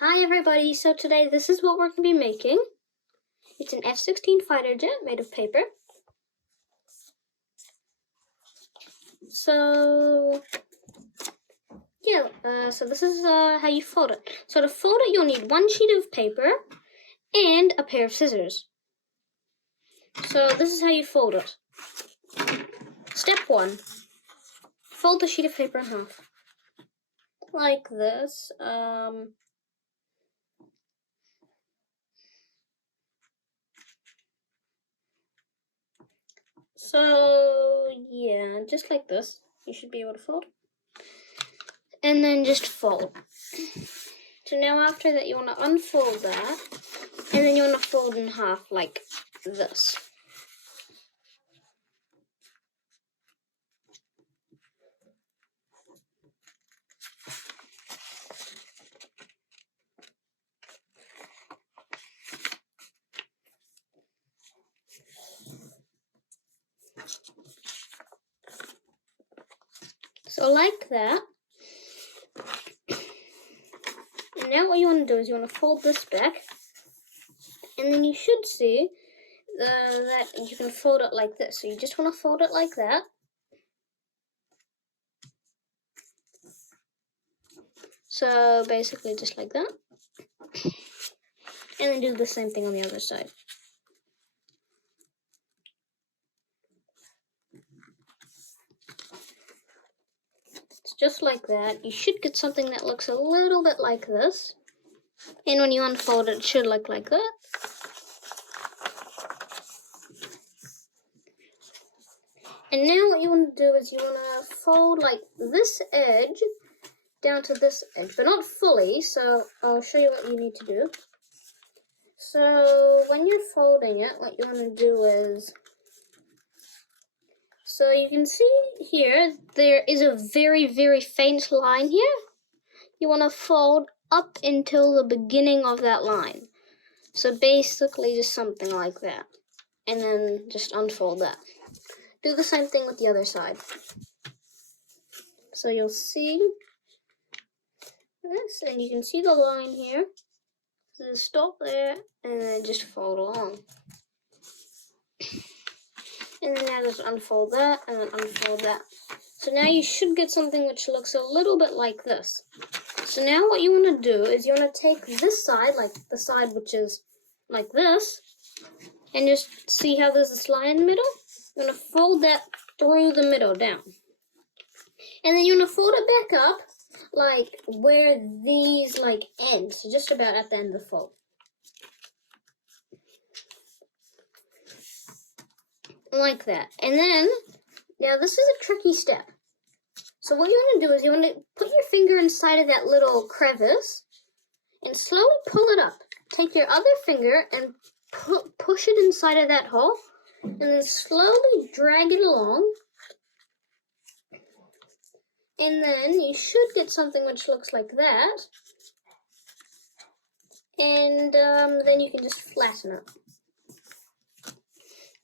Hi everybody, so today this is what we're going to be making. It's an F16 fighter jet made of paper. So this is how you fold it. So to fold it, you'll need one sheet of paper and a pair of scissors. So this is how you fold it. Step 1, fold the sheet of paper in half. Like this. So yeah, just like this. You should be able to fold. And then just fold. So now after that, you want to unfold that, and then you want to fold in half like this. So like that. And now what you want to do is you want to fold this back, and then you should see that you can fold it like this. So you just want to fold it like that. So basically just like that. And then do the same thing on the other side. It's just like that. You should get something that looks a little bit like this. And when you unfold it, it should look like that. And now what you want to do is you want to fold like this edge down to this edge, but not fully, so I'll show you what you need to do. So when you're folding it, what you want to do is, so you can see here, there is a very, very faint line here. You want to fold up until the beginning of that line. So basically just something like that. And then just unfold that. Do the same thing with the other side. So you'll see this, and you can see the line here. So just stop there, and then just fold along. And then now just unfold that, and then unfold that. So now you should get something which looks a little bit like this. So now what you want to do is you want to take this side, like the side which is like this, and just see how there's this line in the middle? You want to fold that through the middle down. And then you want to fold it back up, like where these like end, so just about at the end of the fold. Like that. And then, now this is a tricky step. So what you want to do is you want to put your finger inside of that little crevice and slowly pull it up. Take your other finger and push it inside of that hole, and then slowly drag it along. And then you should get something which looks like that. And then you can just flatten it.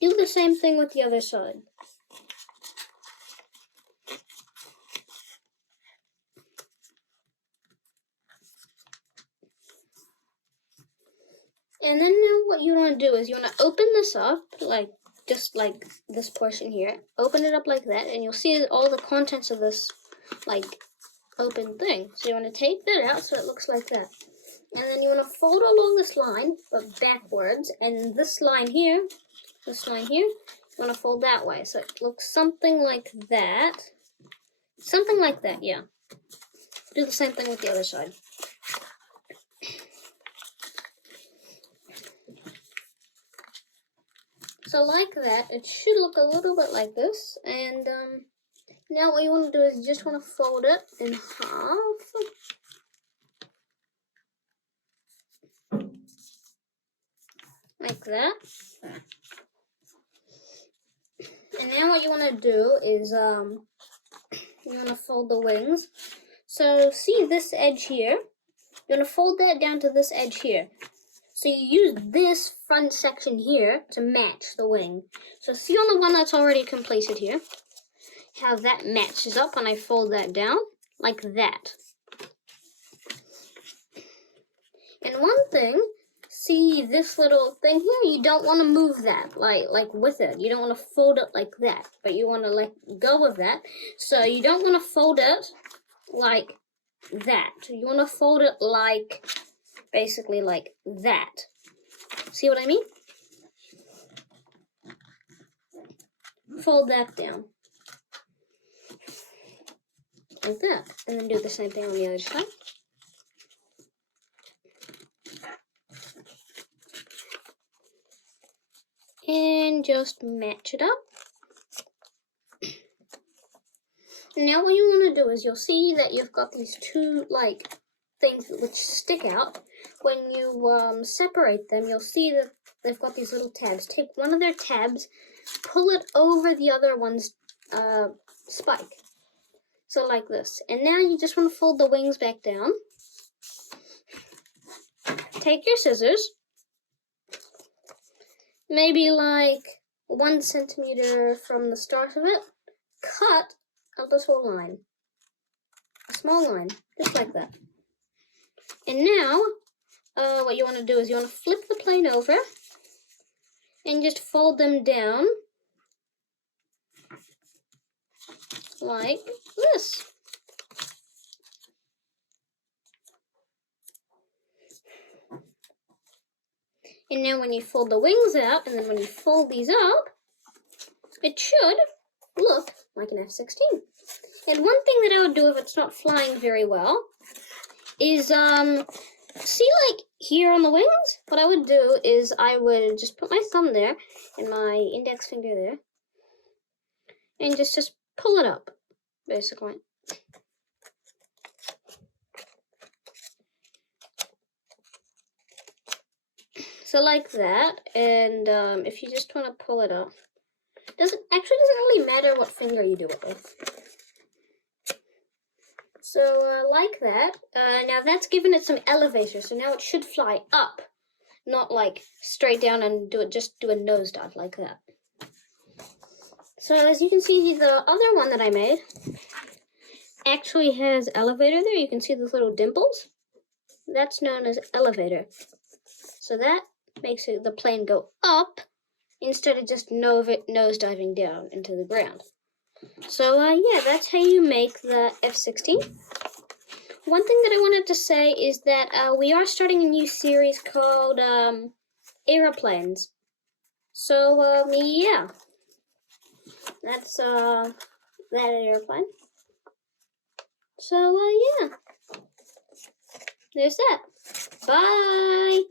Do the same thing with the other side. And then now what you want to do is you want to open this up, like just like this portion here. Open it up like that, and you'll see all the contents of this like open thing. So you want to take that out so it looks like that. And then you want to fold along this line, but backwards, and this line here, you want to fold that way. So it looks something like that. Something like that, yeah. Do the same thing with the other side. So like that, it should look a little bit like this. And now what you want to do is you just want to fold it in half. Like that. And now what you want to do is you want to fold the wings. So see this edge here? You want to fold that down to this edge here. So you use this front section here to match the wing. So see on the one that's already completed here, how that matches up when I fold that down, like that. thing, see this little thing here? You don't want to move that like with it. You don't want to fold it like that, but you want to let go of that. So you don't want to fold it like that. You want to fold it like, basically like that. See what I mean? Fold that down. Like that. And then do the same thing on the other side. And just match it up. Now what you want to do is you'll see that you've got these two like things which stick out. When you separate them, you'll see that they've got these little tabs. Take one of their tabs, pull it over the other one's spike. So like this. And now you just want to fold the wings back down. Take your scissors, maybe like 1 centimeter from the start of it, cut a little line, a small line, just like that. And now, what you want to do is you want to flip the plane over and just fold them down like this. And now when you fold the wings out, and then when you fold these up, it should look like an F-16. And one thing that I would do if it's not flying very well is, see like here on the wings? What I would do is I would just put my thumb there and my index finger there and just pull it up, basically. So like that, and if you just want to pull it up, doesn't really matter what finger you do it with. So like that. Now that's given it some elevation, so now it should fly up, not like straight down and do a nosedive like that. So as you can see, the other one that I made actually has elevator there. You can see those little dimples. That's known as elevator. So that makes the plane go up instead of just nosediving down into the ground. So yeah, that's how you make the F-16. One thing that I wanted to say is that we are starting a new series called Airplanes. So yeah, that's that airplane. So yeah, there's that. Bye.